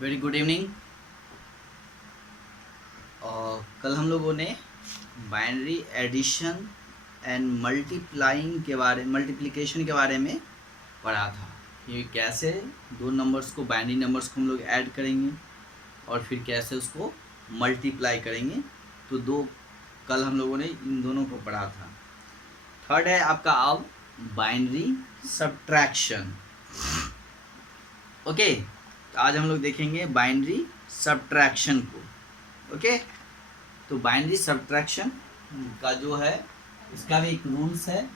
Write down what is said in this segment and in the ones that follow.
Very good evening. कल हम लोगों ने बाइनरी एडिशन एंड मल्टीप्लिकेशन के बारे में पढ़ा था। ये कैसे दो नंबर्स को, बाइनरी नंबर्स को हम लोग ऐड करेंगे और फिर कैसे उसको मल्टीप्लाई करेंगे। तो कल हम लोगों ने इन दोनों को पढ़ा था। थर्ड है आपका अब बाइनरी सब्ट्रैक्शन। ओके, तो आज हम लोग देखेंगे बाइनरी सब्ट्रैक्शन को। ओके, तो बाइनरी सब्ट्रैक्शन का जो है इसका भी एक रूल्स है।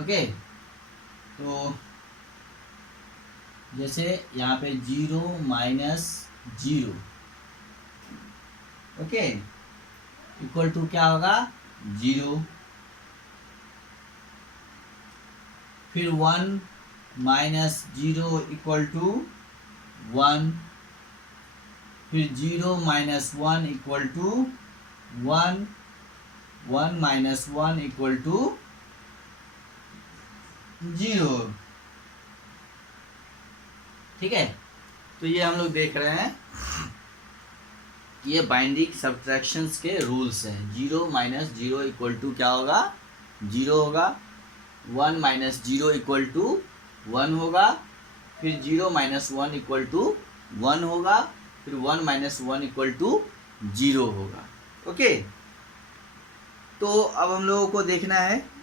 ओके, तो जैसे यहाँ पे 0 - 0 ओके इक्वल टू क्या होगा 0। फिर 1 - 0 इक्वल टू 1। फिर 0 - 1 इक्वल टू 1। 1 - 1 equal to 0। ठीक है, तो ये हम लोग देख रहे हैं कि ये बाइनरी सब्ट्रैक्शंस के रूल्स हैं। 0 - 0 इक्वल टू क्या होगा 0 होगा। 1 - 0 इक्वल टू 1 होगा। फिर 0 - 1 इक्वल टू 1 होगा। फिर 1 - 1 इक्वल टू 0 होगा। ओके, तो अब हम लोगों को देखना है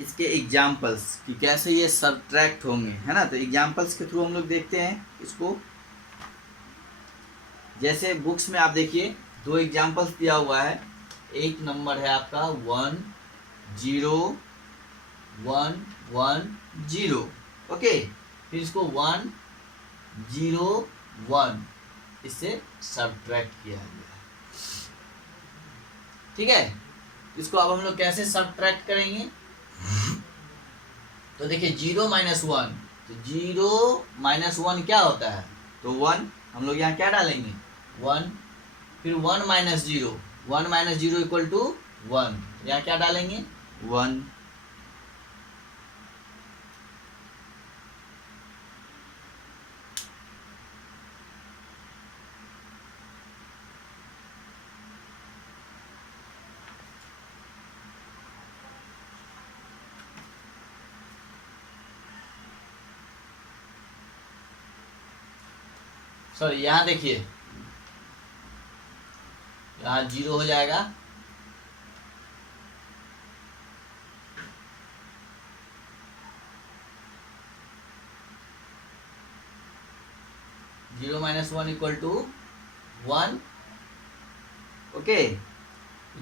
इसके एग्जाम्पल्स कि कैसे ये सब्ट्रैक्ट होंगे, है ना। तो एग्जाम्पल्स के थ्रू हम लोग देखते हैं इसको। जैसे बुक्स में आप देखिए 2 एग्जाम्पल्स दिया हुआ है। एक नंबर है आपका 1 0 1 1 0। ओके, फिर इसको 1 0 1 इससे सब्ट्रैक्ट किया गया। ठीक है, इसको अब हम लोग कैसे सब्ट्रैक्ट करेंगे। तो देखिए 0 - 1, तो 0 - 1 क्या होता है, तो 1 हम लोग यहाँ क्या डालेंगे 1। फिर 1 - 0, 1 - 0 इक्वल टू 1, यहाँ क्या डालेंगे 1। सॉरी, यहाँ देखिए यहाँ 0 हो जाएगा। Zero - 1 equal to 1। ओके,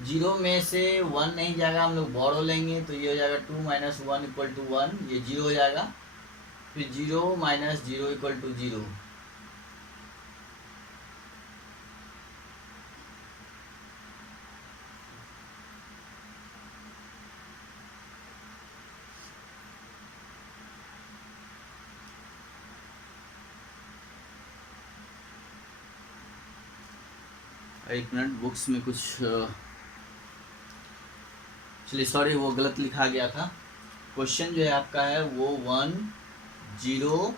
0 में से 1 नहीं जाएगा, हम लोग बोरो लेंगे तो ये हो जाएगा 2 - 1 इक्वल टू 1, ये 0 हो जाएगा। फिर 0 - 0 इक्वल टू 0। एक मिनट, बुक्स में कुछ चलिए सॉरी वो गलत लिखा गया था। क्वेश्चन जो है आपका है वो 1 0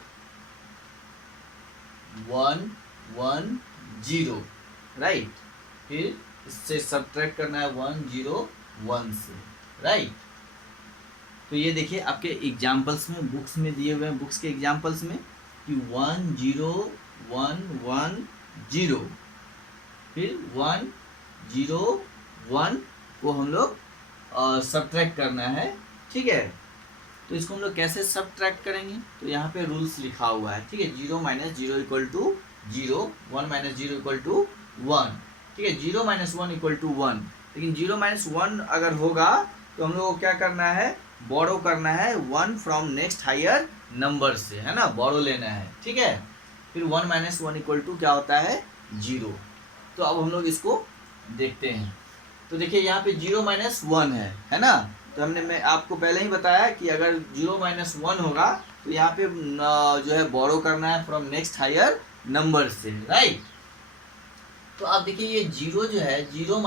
1 1 0 राइट। फिर इससे सब्ट्रैक्ट करना है 1 0 1 से, राइट। तो ये देखिए आपके एग्जाम्पल्स में, बुक्स में दिए हुए हैं, बुक्स के एग्जाम्पल्स में कि 1 0 1 1 0। फिर 1 0 1 को हम लोग सब्ट्रैक्ट करना है। ठीक है, तो इसको हम लोग कैसे सब्ट्रैक्ट करेंगे, तो यहाँ पे रूल्स लिखा हुआ है। ठीक है, 0 - 0 इक्वल टू 0, 1 - 0 इक्वल टू 1। ठीक है, 0 - 1 इक्वल टू 1। लेकिन 0 - 1 अगर होगा तो हम लोग को क्या करना है, बोरो करना है 1 फ्रॉम नेक्स्ट हायर नंबर से, है ना, बोरो लेना है। ठीक है, फिर 1 - 1 इक्वल टू क्या होता है 0। तो अब हम लोग इसको देखते हैं। तो देखिए यहाँ पे 0 - 1 है ना, तो मैं आपको पहले ही बताया कि अगर 0 - 1 होगा तो यहाँ पे जो है बोरो करना है फ्रॉम नेक्स्ट हायर नंबर से, राइट। तो आप देखिए ये 0 जो है 0 -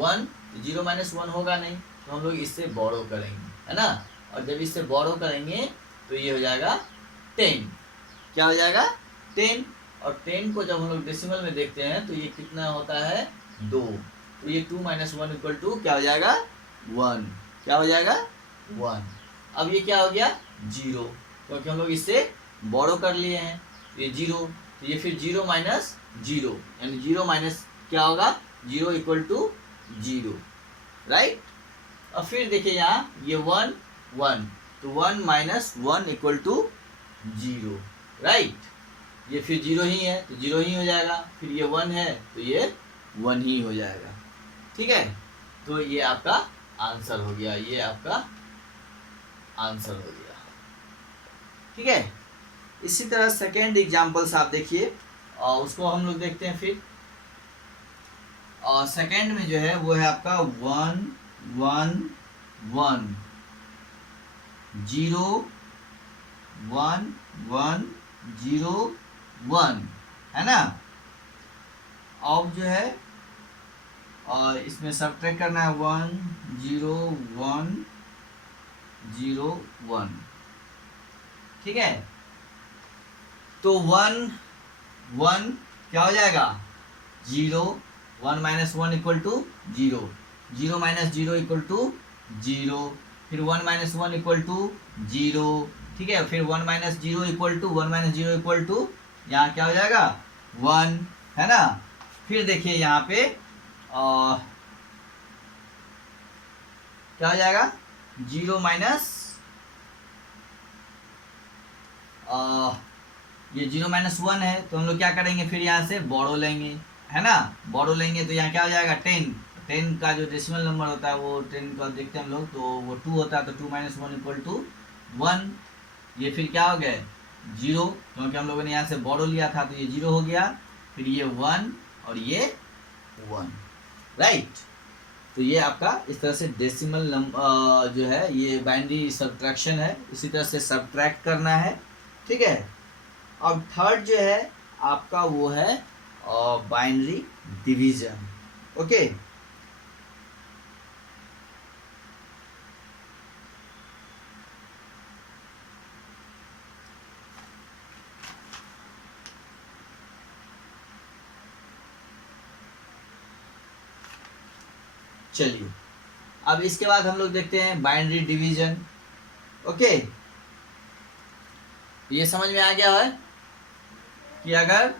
1, 0 - 1 होगा नहीं, तो हम लोग इससे बोरो करेंगे, है ना। और जब इससे बोरो करेंगे तो ये हो जाएगा 10। क्या हो जाएगा? 10। और 10 को जब हम लोग डेसिमल में देखते हैं तो ये कितना होता है? 2। तो ये 2 - 1 = क्या हो जाएगा? 1। क्या हो जाएगा? 1। अब ये क्या हो गया? 0, क्योंकि हम लोग इससे बोरो कर लिए हैं। तो ये 0, तो ये फिर 0 - 0, यानी 0 माइनस क्या होगा? 0 = 0, राइट। और फिर देखिए यहाँ ये 1 1, तो 1 - 1 = 0, राइट। ये फिर 0 ही है तो 0 ही हो जाएगा, फिर ये 1 है तो ये 1 ही हो जाएगा, ठीक है। तो ये आपका आंसर हो गया, ये आपका आंसर हो गया, ठीक है। इसी तरह सेकेंड एग्जाम्पल्स आप देखिए, और उसको हम लोग देखते हैं फिर। और सेकेंड में जो है वो है आपका 1 1 1 0 1 1 0 1, है ना। अब जो है और इसमें सब्ट्रैक्ट करना है 1 0 1 0 1, ठीक है। तो 1 1 क्या हो जाएगा? 0, 1 - 1 = 0, 0 - 0 = 0, फिर 1 - 1 = 0, ठीक है। फिर 1 - 0 = 1 - 0 = यहाँ क्या हो जाएगा? 1, है ना। फिर देखिए यहाँ पे क्या हो जाएगा? 0 माइनस ये 0 - 1 है, तो हम लोग क्या करेंगे? फिर यहाँ से बोरो लेंगे, है ना। बोरो लेंगे तो यहाँ क्या हो जाएगा? 10। 10 का जो डेसिमल नंबर होता है वो 10 का देखते हैं हम लोग, तो वो 2 होता है, तो 2 - 1 = 1। ये फिर क्या हो गया? 0, क्योंकि हम लोगों ने यहाँ से बोरो लिया था तो ये 0 हो गया, फिर ये 1 और ये 1, राइट। तो ये आपका इस तरह से डेसिमल नंबर जो है ये बाइनरी सब्ट्रैक्शन है, इसी तरह से सब्ट्रैक्ट करना है, ठीक है। अब थर्ड जो है आपका वो है बाइनरी डिवीजन, ओके। चलिए अब इसके बाद हम लोग देखते हैं बाइनरी डिवीजन, ओके। ये समझ में आ गया है कि अगर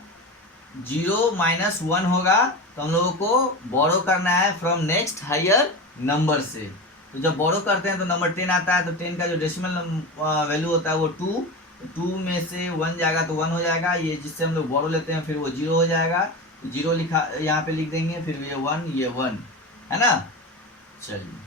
0 - 1 होगा तो हम लोगों को बोरो करना है फ्रॉम नेक्स्ट हायर नंबर से। तो जब बोरो करते हैं तो नंबर 10 आता है, तो 10 का जो डेसिमल वैल्यू होता है वो 2, 2 में से 1 जाएगा तो 1 हो जाएगा। ये जिससे हम लोग बोरो लेते हैं फिर वो 0 हो जाएगा, 0 लिखा यहाँ पे लिख देंगे, फिर ये 1, है ना। चलिए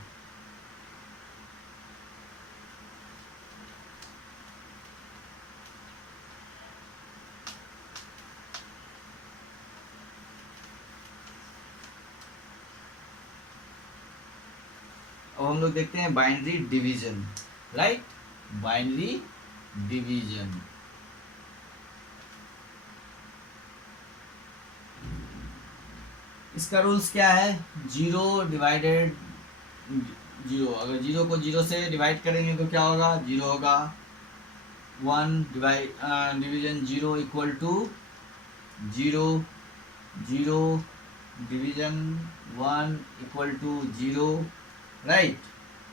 अब हम लोग देखते हैं binary division, right. Binary division इसका रूल्स क्या है? 0 डिवाइडेड 0, अगर 0 को 0 से डिवाइड करेंगे तो क्या होगा? 0 होगा। 1 डिवीजन 0 = 0, 0 डिवीजन 1 = 0, राइट।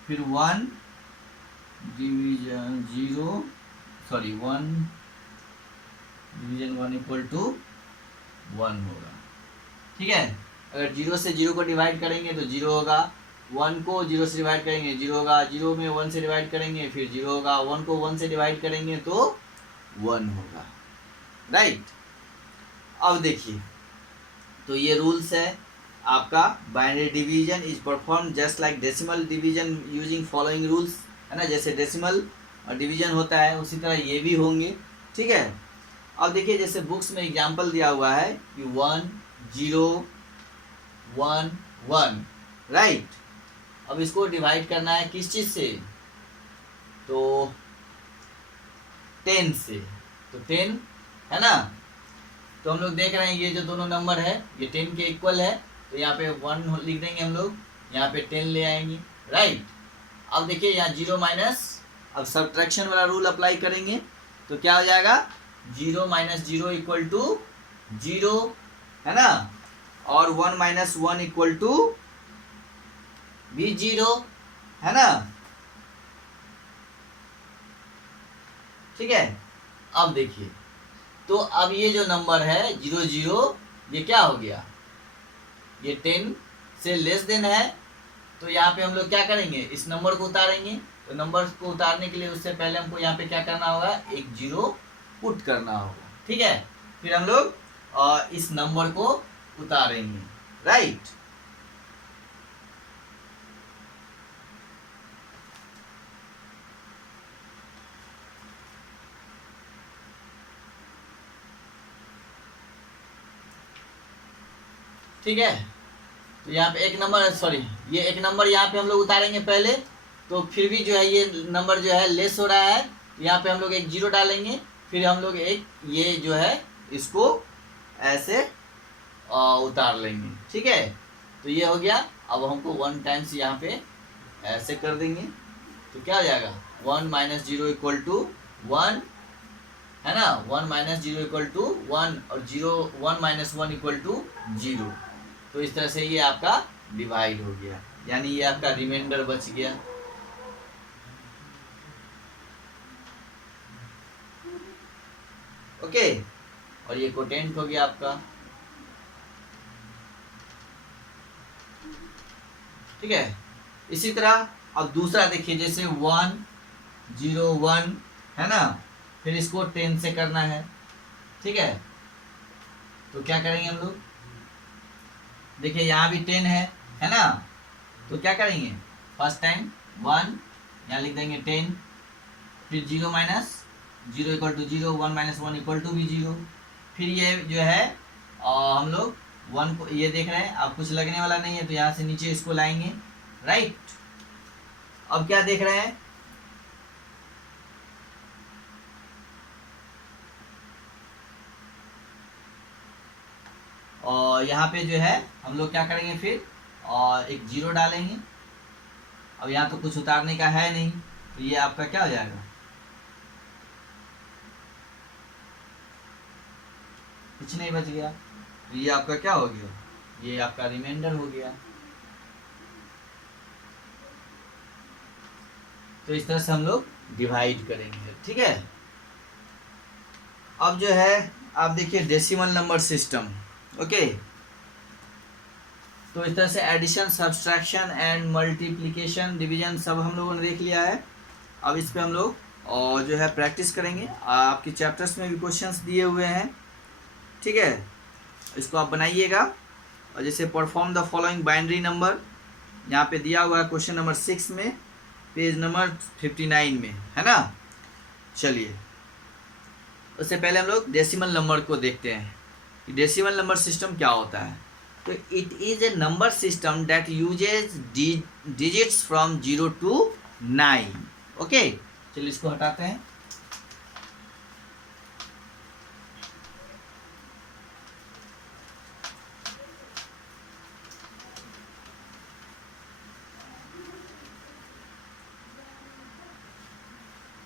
फिर 1 डिवीजन 0 सॉरी 1 डिवीजन 1 = 1 होगा, ठीक है। अगर 0 से 0 को डिवाइड करेंगे तो 0 होगा, 1 को 0 से डिवाइड करेंगे 0 होगा, 0 में 1 से डिवाइड करेंगे फिर 0 होगा, 1 को 1 से डिवाइड करेंगे तो 1 होगा, राइट। अब देखिए तो ये रूल्स है आपका। Binary division is perform just like decimal division using following rules, है ना। जैसे डेसिमल डिवीजन होता है उसी तरह ये भी होंगे, ठीक है। अब देखिए जैसे बुक्स में एग्जांपल दिया हुआ है कि 1 0 1 1, राइट। अब इसको डिवाइड करना है किस चीज़ से, तो 10 से। तो 10 है ना, तो हम लोग देख रहे हैं ये जो दोनों नंबर है ये 10 के इक्वल है, तो यहाँ पे 1 लिख देंगे हम लोग, यहाँ पे 10 ले आएंगे, राइट। अब देखिए यहाँ 0 माइनस, अब सब्ट्रैक्शन वाला रूल अप्लाई करेंगे तो क्या हो जाएगा, 0 माइनस 0 इक्वल टू 0 है ना, और 1 माइनस 1 इक्वल टू भी 0 है ना, ठीक है। अब देखिए तो अब ये जो नंबर है 0 0 ये क्या हो गया, ये 10 से लेस देन है, तो यहाँ पे हम लोग क्या करेंगे, इस नंबर को उतारेंगे। तो नंबर को उतारने के लिए उससे पहले हमको यहाँ पे क्या करना होगा, एक 0 पुट करना होगा, ठीक है। फिर हम लोग इस नंबर को उतारेंगे, राइट। ठीक है, तो यहाँ पे एक नंबर, सॉरी ये एक नंबर यहाँ पे हम लोग उतारेंगे पहले, तो फिर भी जो है ये नंबर जो है लेस हो रहा है, यहाँ पे हम लोग एक 0 डालेंगे, फिर हम लोग एक ये जो है इसको ऐसे उतार लेंगे, ठीक है। तो ये हो गया। अब हमको 1 टाइम्स यहाँ पे ऐसे कर देंगे, तो क्या हो जाएगा, 1 माइनस 0 इक्वल टू 1 है ना, 1 माइनस 0 इक्वल टू 1, और 1 माइनस 1 इक्वल टू 0। तो इस तरह से ये आपका डिवाइड हो गया, यानी ये आपका रिमाइंडर बच गया। ओके, और ये कोटेंट हो गया आपका, ठीक है। इसी तरह अब दूसरा देखिए, जैसे 1 0 1 है ना, फिर इसको 10 से करना है, ठीक है। तो क्या करेंगे हम लोग, देखिए यहाँ भी 10 है ना, तो क्या करेंगे, फर्स्ट टाइम 1 यहाँ लिख देंगे 10, फिर 0 minus 0 equal to 0, 1 minus 1 equal to भी 0, फिर ये जो है हम लोग 1 को ये देख रहे हैं, अब कुछ लगने वाला नहीं है, तो यहाँ से नीचे इसको लाएंगे, राइट। अब क्या देख रहे हैं, और यहाँ पे जो है हम लोग क्या करेंगे, फिर और एक 0 डालेंगे। अब यहाँ तो कुछ उतारने का है नहीं, तो ये आपका क्या हो जाएगा, कुछ नहीं बच गया, तो ये आपका क्या हो गया, ये आपका रिमाइंडर हो गया। तो इस तरह से हम लोग डिवाइड करेंगे, ठीक है। अब जो है आप देखिए डेसिमल नंबर सिस्टम, ओके। तो इस तरह से addition, subtraction and multiplication, division सब हम लोगों ने देख लिया है। अब इस पे हम लोग और जो है प्रैक्टिस करेंगे, आपके चैप्टर्स में भी क्वेश्चंस दिए हुए हैं, ठीक है। इसको आप बनाइएगा, और जैसे perform the following binary number यहाँ पे दिया हुआ है क्वेश्चन नंबर 6 में, पेज नंबर 59 में, है ना। चलिए उससे पहले हम लोग डेसिमल नंबर को देखते हैं कि डेसिमल नंबर सिस्टम क्या होता है। तो it is a number system that usage digits from 0 to 9, okay. चलिए इसको हटाते हैं।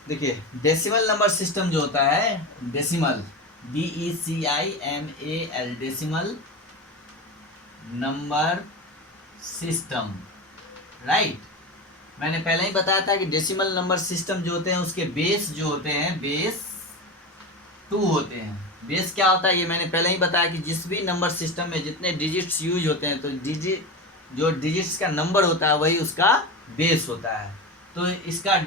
देखिए डेसिमल नंबर सिस्टम जो होता है, decimal DECIMAL, decimal number system, right. मैंने पहले ही बताया था कि डेसिमल नंबर सिस्टम जो होते हैं उसके बेस जो होते हैं, बेस 2 होते हैं। बेस क्या होता है ये मैंने पहले ही बताया कि जिस भी नंबर सिस्टम में जितने डिजिट्स यूज होते हैं, तो जो डिजिट्स का नंबर होता है वही उसका बेस होता है। तो इसका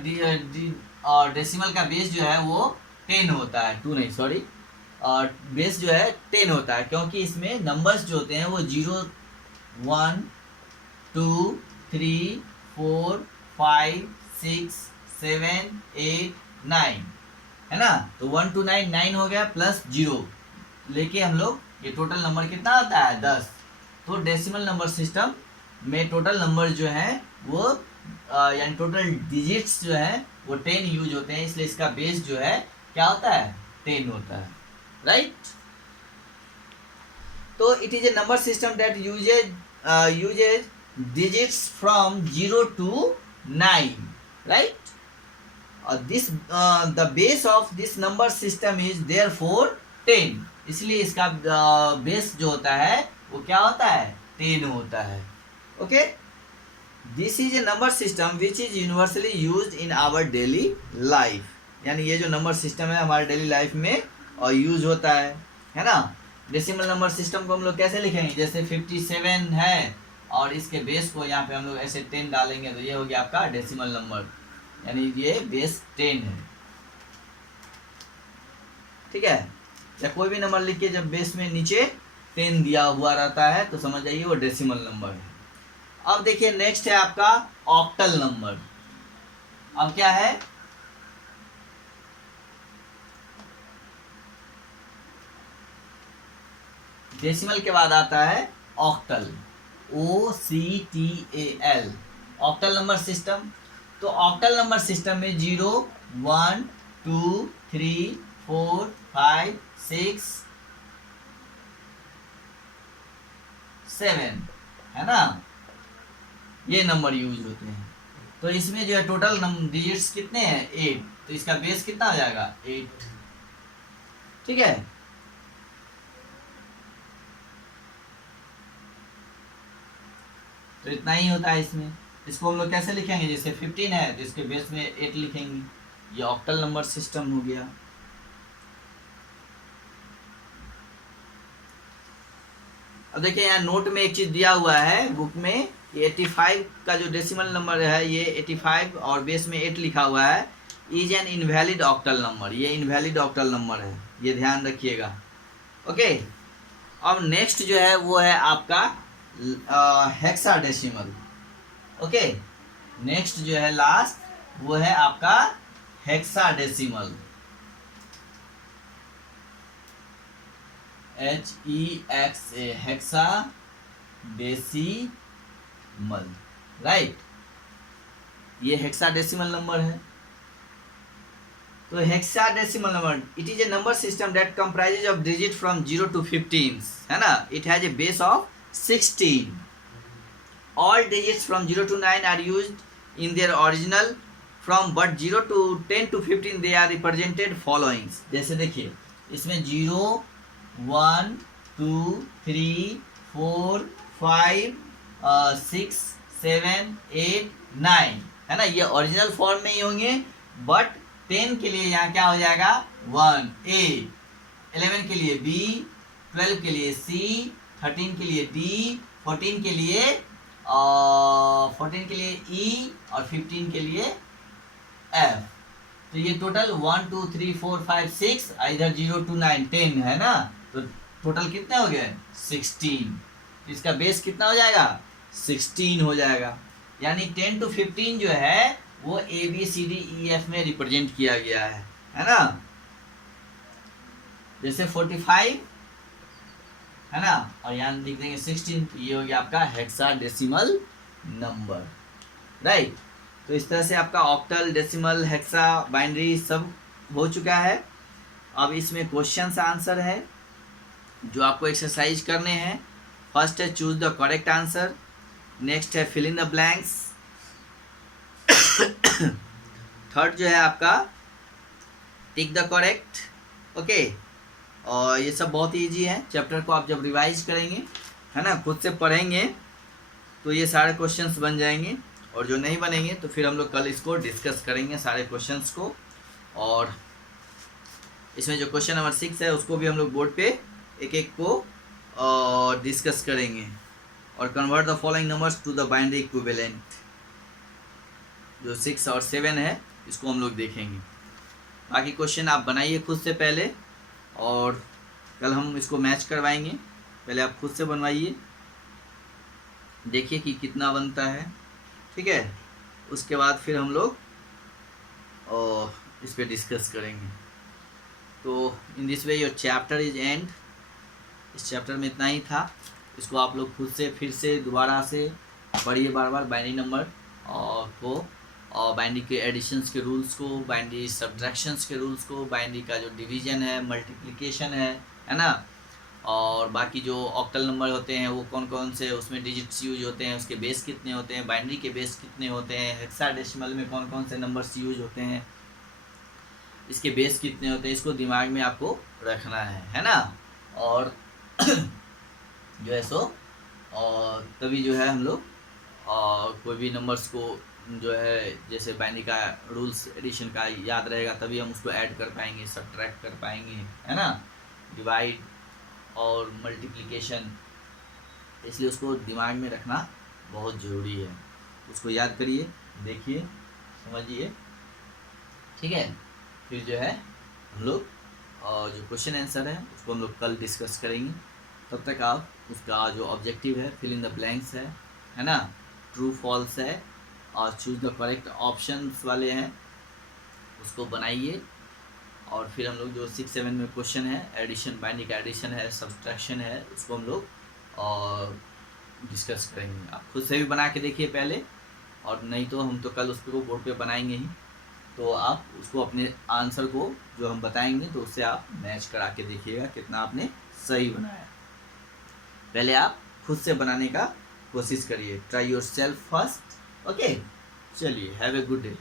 डेसिमल का बेस जो है वो 10 होता है, 2 नहीं सॉरी, और बेस जो है 10 होता है, क्योंकि इसमें नंबर्स जो होते हैं वो 0 1 2 3 4 5 6 7 8 9 है ना। तो 1 to 9 9 हो गया, प्लस 0 लेके हम लोग ये टोटल नंबर कितना आता है 10। तो डेसिमल नंबर सिस्टम में टोटल नंबर जो है वो यानी टोटल डिजिट्स जो है वो 10 यूज होते हैं, इसलिए इसका बेस जो है क्या होता है 10 होता है, राइट। तो it is a number system that usage digits from 0 to 9, right? This the base of this number system is therefore 10, इसलिए इसका बेस जो होता है वो क्या होता है 10 होता है, okay. This is a number system which is universally used in our daily life, यानी ये जो नंबर सिस्टम है हमारे डेली लाइफ में और यूज होता है ना। डेसिमल नंबर सिस्टम को हम लोग कैसे लिखेंगे, जैसे 57 है और इसके बेस को यहाँ पे हम लोग ऐसे 10 डालेंगे तो ये हो गया आपका डेसिमल नंबर, यानी ये बेस 10 है, ठीक है। या कोई भी नंबर लिख के जब बेस में नीचे 10 दिया हुआ रहता है तो समझ जाइए वो डेसिमल नंबर है। अब देखिए नेक्स्ट है आपका ऑक्टल नंबर। अब क्या है, डेसिमल के बाद आता है octal, OCTAL, octal number system. तो ऑक्टल नंबर सिस्टम में 0 1 2 3 4 5 6 7 है ना, ये नंबर यूज होते हैं। तो इसमें जो है टोटल डिजिट्स कितने हैं 8, तो इसका बेस कितना हो जाएगा 8, ठीक है। तो इतना ही होता है इसमें। इसको हम लोग कैसे लिखेंगे, जैसे 15 है तो इसके बेस में 8 लिखेंगे, ये ऑक्टल नंबर सिस्टम हो गया। अब देखिए यहाँ नोट में एक चीज दिया हुआ है बुक में, 85 का जो डेसिमल नंबर है ये 85 और बेस में 8 लिखा हुआ है, is an invalid octal number, ये इनवैलिड ऑक्टल नंबर है, ये ध्यान रखिएगा, ओके। अब नेक्स्ट जो है वो है आपका हेक्साडेसिमल, ओके। नेक्स्ट जो है लास्ट वो है आपका हेक्साडेसिमल, HEXA, हेक्साडेसिमल, राइट। ये हेक्साडेसिमल नंबर है। तो hexadecimal number it is a number system that comprises of digit from 0 to 15, है ना। It has a base of 16. All digits from 0 to 9 are used in their original from, but 0 to 10 to 15 they are represented following. जैसे देखिए इसमें 0 1 2 3 4 5 6 7 8 9 है ना, ये original form में ही होंगे, बट 10 के लिए यहाँ क्या हो जाएगा 1 A, 11 के लिए B, 12 के लिए C, 13 के लिए D, 14 के लिए E और 15 के लिए F। तो ये टोटल 1 2 3 4 5 6 इधर 0 to 9 10 है ना, तो टोटल कितने हो गए 16। इसका बेस कितना हो जाएगा 16 हो जाएगा, यानी 10 to 15 जो है वो ABCDEF में रिप्रेजेंट किया गया है ना। जैसे 45 है ना, और यहाँ लिख देंगे 16, ये हो गया आपका हेक्साडेसिमल नंबर, राइट। तो इस तरह से आपका ऑक्टल, डेसिमल, हेक्सा, बाइनरी सब हो चुका है। अब इसमें क्वेश्चन आंसर है जो आपको एक्सरसाइज करने हैं। फर्स्ट है choose the correct answer, next है fill in the blanks, third जो है आपका टिक द करेक्ट, ओके। और ये सब बहुत ईजी है, चैप्टर को आप जब रिवाइज करेंगे है ना, खुद से पढ़ेंगे तो ये सारे क्वेश्चंस बन जाएंगे, और जो नहीं बनेंगे तो फिर हम लोग कल इसको डिस्कस करेंगे सारे क्वेश्चंस को। और इसमें जो क्वेश्चन नंबर 6 है उसको भी हम लोग बोर्ड पे एक एक को डिस्कस करेंगे। और convert the following numbers to the binary equivalent, जो 6 और 7 है इसको हम लोग देखेंगे। बाकी क्वेश्चन आप बनाइए खुद से पहले, और कल हम इसको मैच करवाएंगे। पहले आप खुद से बनवाइए, देखिए कि कितना बनता है, ठीक है। उसके बाद फिर हम लोग इस पे डिस्कस करेंगे। तो in this way your chapter is and. इस चैप्टर में इतना ही था, इसको आप लोग खुद से फिर से दोबारा से पढ़िए बार बार बाइनरी नंबर को, और बाइनरी के एडिशंस के रूल्स को, बाइनरी सब्ट्रैक्शंस के रूल्स को, बाइनरी का जो डिवीजन है, मल्टीप्लिकेशन है ना, और बाकी जो ऑक्टल नंबर होते हैं वो कौन कौन से उसमें डिजिट्स यूज होते हैं, उसके बेस कितने होते हैं, बाइनरी के बेस कितने होते हैं, हेक्साडेसिमल में कौन कौन से नंबर्स यूज होते हैं, इसके बेस कितने होते हैं, इसको दिमाग में आपको रखना है ना। और जो है सो और तभी जो है हम लोग कोई भी नंबर्स को जो है जैसे बाइनरी का रूल्स एडिशन का याद रहेगा, तभी हम उसको ऐड कर पाएंगे, सब्ट्रैक्ट कर पाएंगे, है ना, डिवाइड और मल्टीप्लिकेशन। इसलिए उसको दिमाग में रखना बहुत ज़रूरी है। उसको याद करिए, देखिए, समझिए, ठीक है। फिर जो है हम लोग और जो क्वेश्चन आंसर है उसको हम लोग कल डिस्कस करेंगे। तब तक आप उसका जो ऑब्जेक्टिव है, फिल इन द ब्लैंक्स है ना, ट्रू फॉल्स है और चूज द करेक्ट ऑप्शंस वाले हैं, उसको बनाइए। और फिर हम लोग जो 6-7 में क्वेश्चन है, एडिशन, बाइनरी का एडिशन है, सब्ट्रैक्शन है, उसको हम लोग और डिस्कस करेंगे। आप खुद से भी बना के देखिए पहले, और नहीं तो हम तो कल उसको बोर्ड पे बनाएंगे ही, तो आप उसको अपने आंसर को जो हम बताएंगे तो उससे आप मैच करा के देखिएगा कितना आपने सही बनाया। पहले आप खुद से बनाने का कोशिश करिए, try your self first. Okay, चलिए, हैव ए गुड डे।